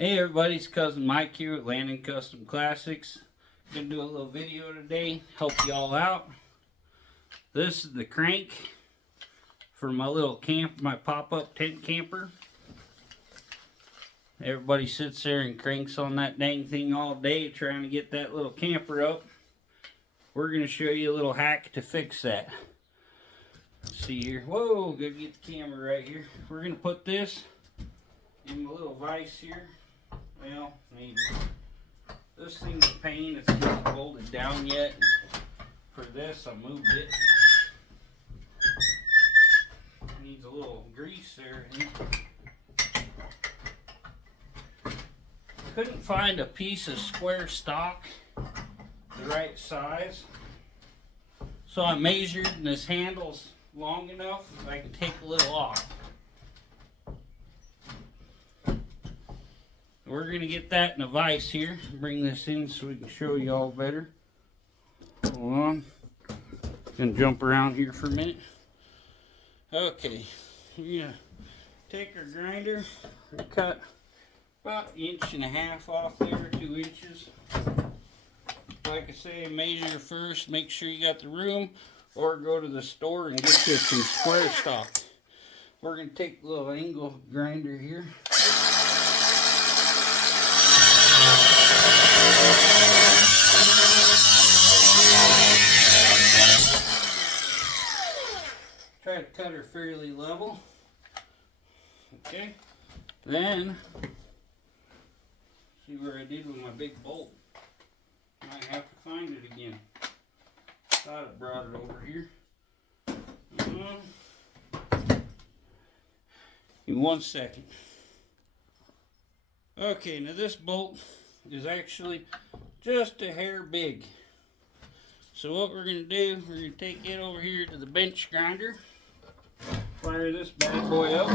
Hey everybody, it's Cousin Mike here at Landing Custom Classics. Gonna do a little video today, help y'all out. This is the crank for my little camp, my pop-up tent camper. Everybody sits there and cranks on that dang thing all day trying to get that little camper up. We're gonna show you a little hack to fix that. Let's see here. Whoa, gotta get the camera right here. We're gonna put this in my little vise here. Well, maybe. This thing's a pain. It's not bolted down yet. For this, I moved it. Needs a little grease there. Couldn't find a piece of square stock the right size. So I measured, and this handle's long enough that I can take a little off. We're going to get that in a vise here. Bring this in so we can show you all better. Hold on. Gonna jump around here for a minute. Okay. We're going to take our grinder and cut about 1.5 inches off there, 2 inches. Like I say, measure first. Make sure you got the room, or go to the store and get you some square stock. We're going to take a little angle grinder here. Try to cut her fairly level. Okay. Then, see where I did with my big bolt. Might have to find it again. Thought I brought it over here. In 1 second. Okay, now this bolt is actually just a hair big. So what we're going to do, we're going to take it over here to the bench grinder. Fire this bad boy up.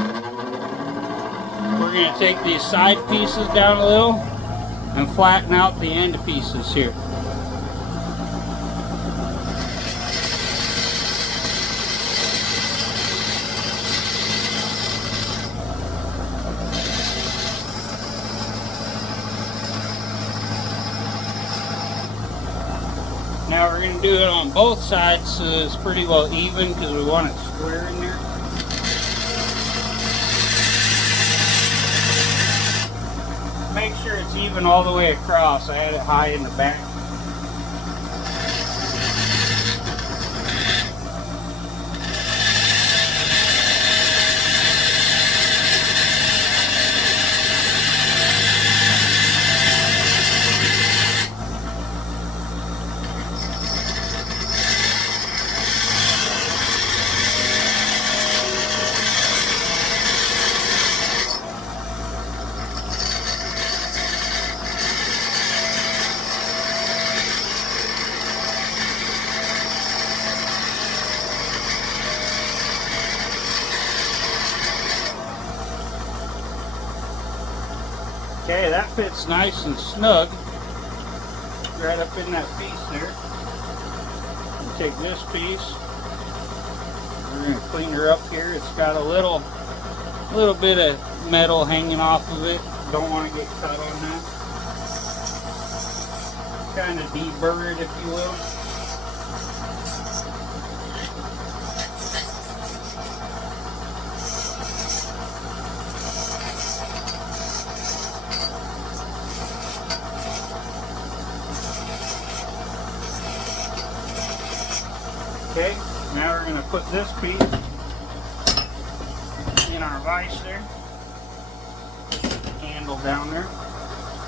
We're going to take these side pieces down a little and flatten out the end pieces here. Now we're going to do it on both sides so it's pretty well even, because we want it square in there. Make sure it's even all the way across. I had it high in the back. Okay, that fits nice and snug right up in that piece there. We'll take this piece. We're going to clean her up here. It's got a little bit of metal hanging off of it. Don't want to get cut on that. Kind of deburr it, if you will. Okay, now we're going to put this piece in our vise there. Put the handle down there.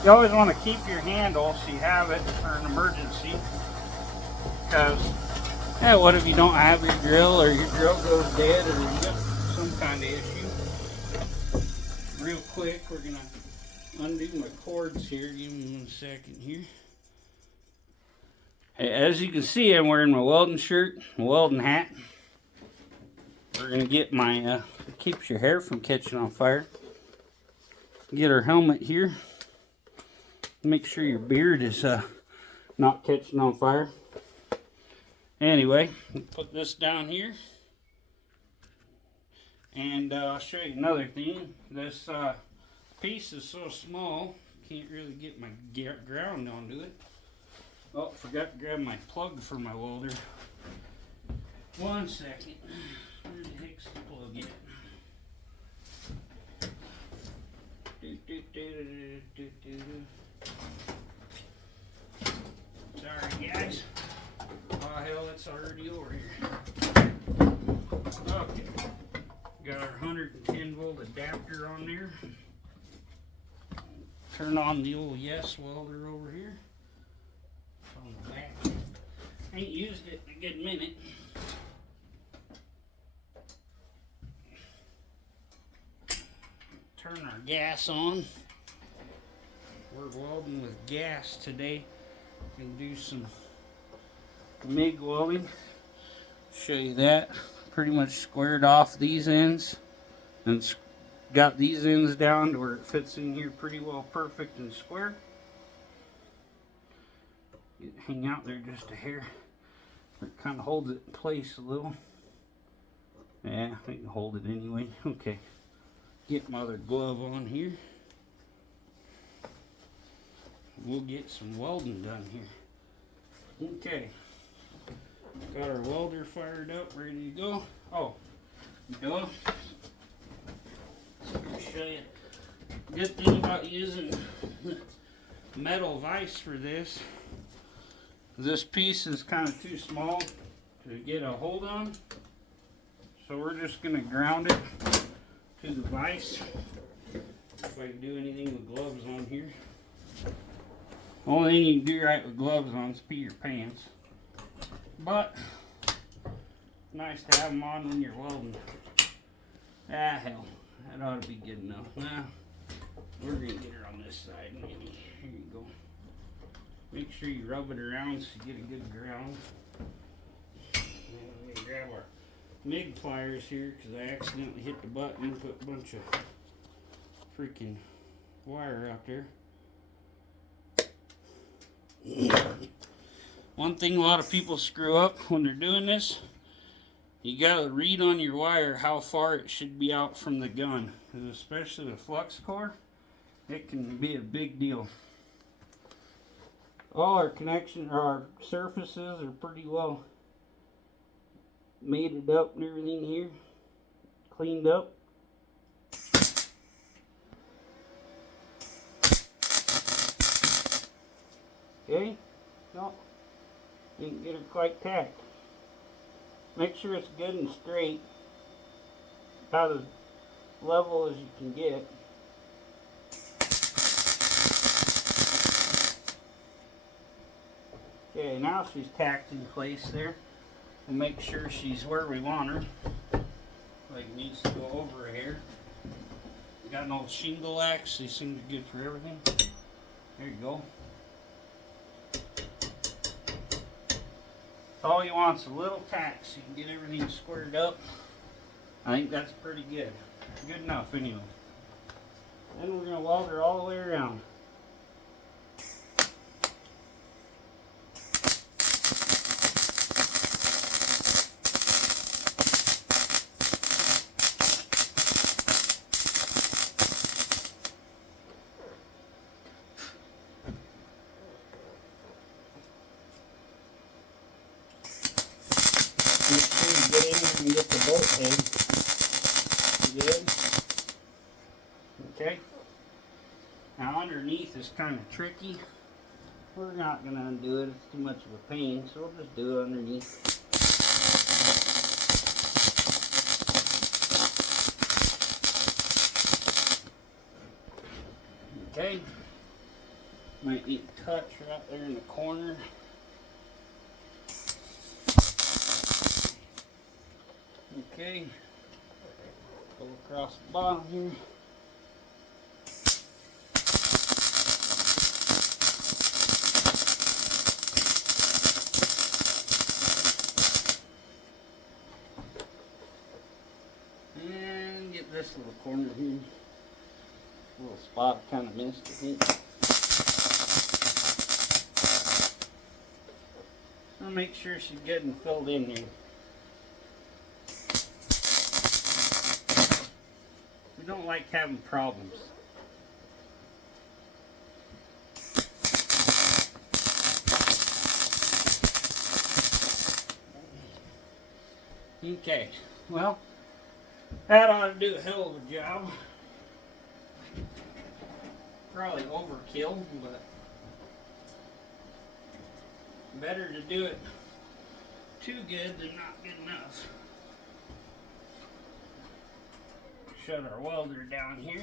You always want to keep your handle so you have it for an emergency. Because, yeah, what if you don't have your drill, or your drill goes dead, or you got some kind of issue? Real quick, we're going to undo my cords here. Give me 1 second here. As you can see, I'm wearing my welding shirt, my welding hat. We're going to get my, it keeps your hair from catching on fire. Get our helmet here. Make sure your beard is not catching on fire. Anyway, put this down here. And I'll show you another thing. This piece is so small, can't really get my ground onto it. Oh, forgot to grab my plug for my welder. 1 second. Where the heck's the plug at? Sorry guys. Oh hell, it's already over here. Okay. Got our 110 volt adapter on there. Turn on the old Yeswelder over here. On the back. Ain't used it in a good minute. Turn our gas on. We're welding with gas today. Can do some MIG welding. Show you that. Pretty much squared off these ends and got these ends down to where it fits in here pretty well, perfect and square. You hang out there just a hair. It kind of holds it in place a little. Yeah, I think I can hold it anyway. Okay. Get my other glove on here. We'll get some welding done here. Okay. Got our welder fired up, ready to go. Oh, duh. Let me show you. Good thing about using metal vise for this. This piece is kind of too small to get a hold on. So we're just going to ground it to the vise. If I can do anything with gloves on here. Only thing you can do right with gloves on is pee your pants. But nice to have them on when you're welding. Ah hell, that ought to be good enough. Now we're gonna get her on this side maybe. Here you go. Make sure you rub it around so you get a good ground. And we're gonna grab our MIG pliers here because I accidentally hit the button and put a bunch of freaking wire out there. One thing a lot of people screw up when they're doing this, you gotta read on your wire how far it should be out from the gun. Because especially with flux core, it can be a big deal. All our connections, or our surfaces are pretty well mated up and everything here. Cleaned up. Okay, no, didn't get her quite tacked. Make sure it's good and straight, about as level as you can get. Okay, now she's tacked in place there. We'll make sure she's where we want her. Like it needs to go over here. Got an old shingle axe, these things are good for everything. There you go. All you want is a little tack so you can get everything squared up. I think that's pretty good. Good enough anyway. Then we're going to weld her all the way around. Make sure you get in there and get the bolt in. Good. Okay. Now underneath is kind of tricky. We're not going to undo it. It's too much of a pain, so we'll just do it underneath. Okay. Might need a touch right there in the corner. Okay, go across the bottom here. And get this little corner here. Little spot kind of missed, I think. I'll make sure she's good and filled in here. We don't like having problems. Okay, well, that ought to do a hell of a job. Probably overkill, but better to do it too good than not good enough. Shut our welder down here.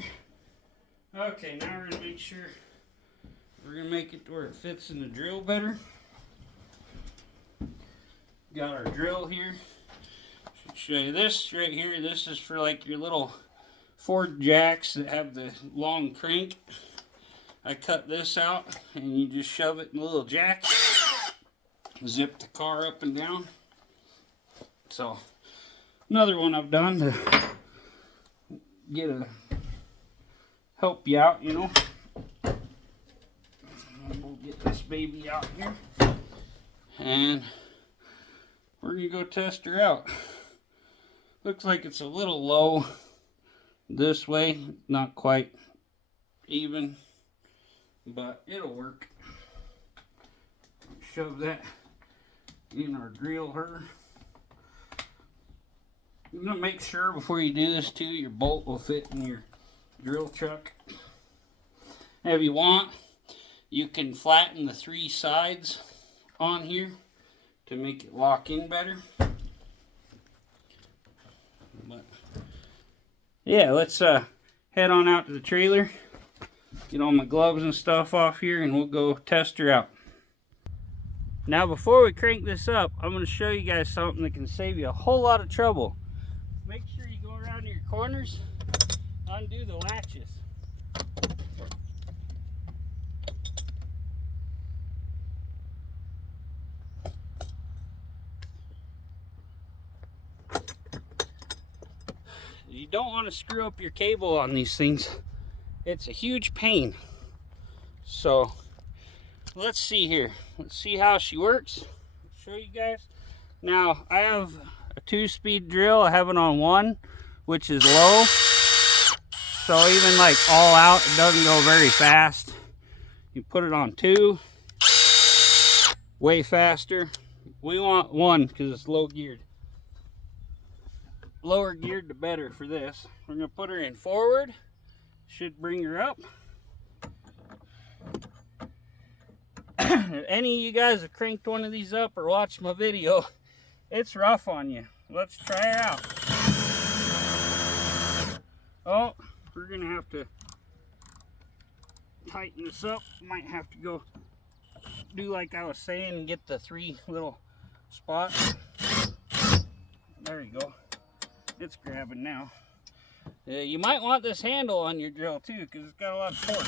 Okay, now we're going to make sure we're going to make it to where it fits in the drill better. Got our drill here. Should show you this right here. This is for like your little Ford jacks that have the long crank. I cut this out and you just shove it in the little jack. Zip the car up and down. So another one I've done to help you out, you know. We'll get this baby out here and we're gonna go test her out. Looks like it's a little low this way, not quite even, but it'll work. Shove that in our drill her. You're gonna make sure before you do this too, your bolt will fit in your drill chuck. If you want, you can flatten the 3 sides on here to make it lock in better. But yeah, let's head on out to the trailer, get all my gloves and stuff off here, and we'll go test her out. Now before we crank this up, I'm going to show you guys something that can save you a whole lot of trouble. Make sure you go around your corners, undo the latches. You don't want to screw up your cable on these things. It's a huge pain. So let's see here. Let's see how she works. I'll show you guys. Now I have a 2-speed drill. I have it on 1, which is low. So even like all out, it doesn't go very fast. You put it on 2, way faster. We want 1 because it's low geared. Lower geared the better for this. We're going to put her in forward. Should bring her up. If any of you guys have cranked one of these up or watched my video, it's rough on you. Let's try her out. Oh, we're going to have to tighten this up. Might have to go do like I was saying and get the 3 little spots. There you go. It's grabbing now. You might want this handle on your drill too, because it's got a lot of torque.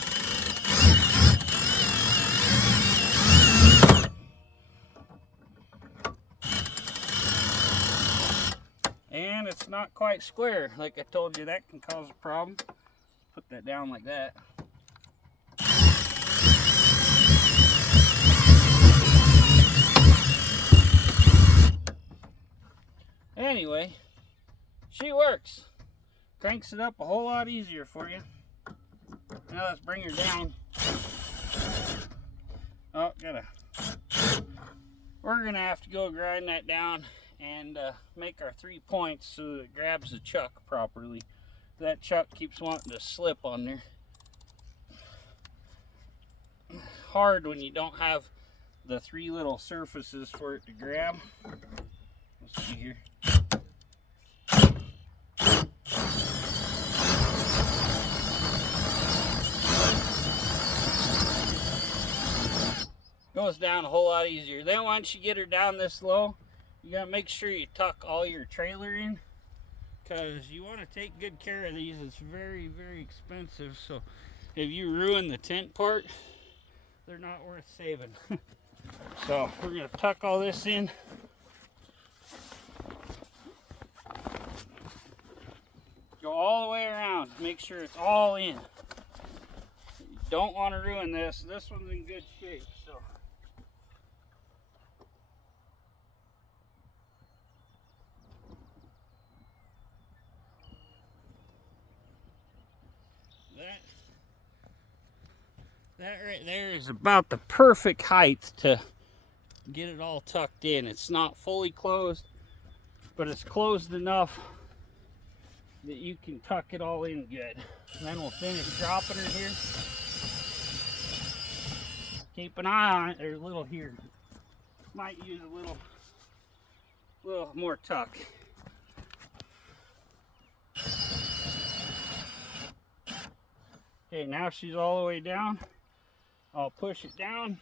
And it's not quite square. Like I told you, that can cause a problem. Put that down like that. Anyway, she works. Cranks it up a whole lot easier for you. Now let's bring her down. Oh, we're gonna have to go grind that down and make our 3 points so that it grabs the chuck properly. That chuck keeps wanting to slip on there. Hard when you don't have the 3 little surfaces for it to grab. Let's see here. Goes down a whole lot easier. Then once you get her down this low, you gotta make sure you tuck all your trailer in, because you want to take good care of these. It's very, very expensive. So if you ruin the tent part, they're not worth saving. So we're gonna tuck all this in. Go all the way around. Make sure it's all in. You don't want to ruin this. This one's in good shape. So that right there is about the perfect height to get it all tucked in. It's not fully closed. but it's closed enough that you can tuck it all in good. And then we'll finish dropping her here. Keep an eye on it. There's a little here. Might use a little more tuck. Okay, now she's all the way down. I'll push it down,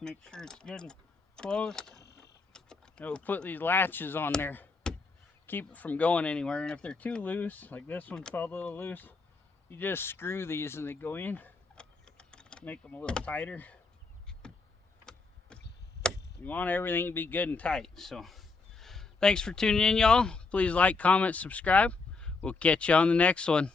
make sure it's good and closed. And we'll put these latches on there, keep it from going anywhere. And if they're too loose, like this one felt a little loose, you just screw these and they go in. Make them a little tighter. You want everything to be good and tight. So thanks for tuning in, y'all. Please like, comment, subscribe. We'll catch you on the next one.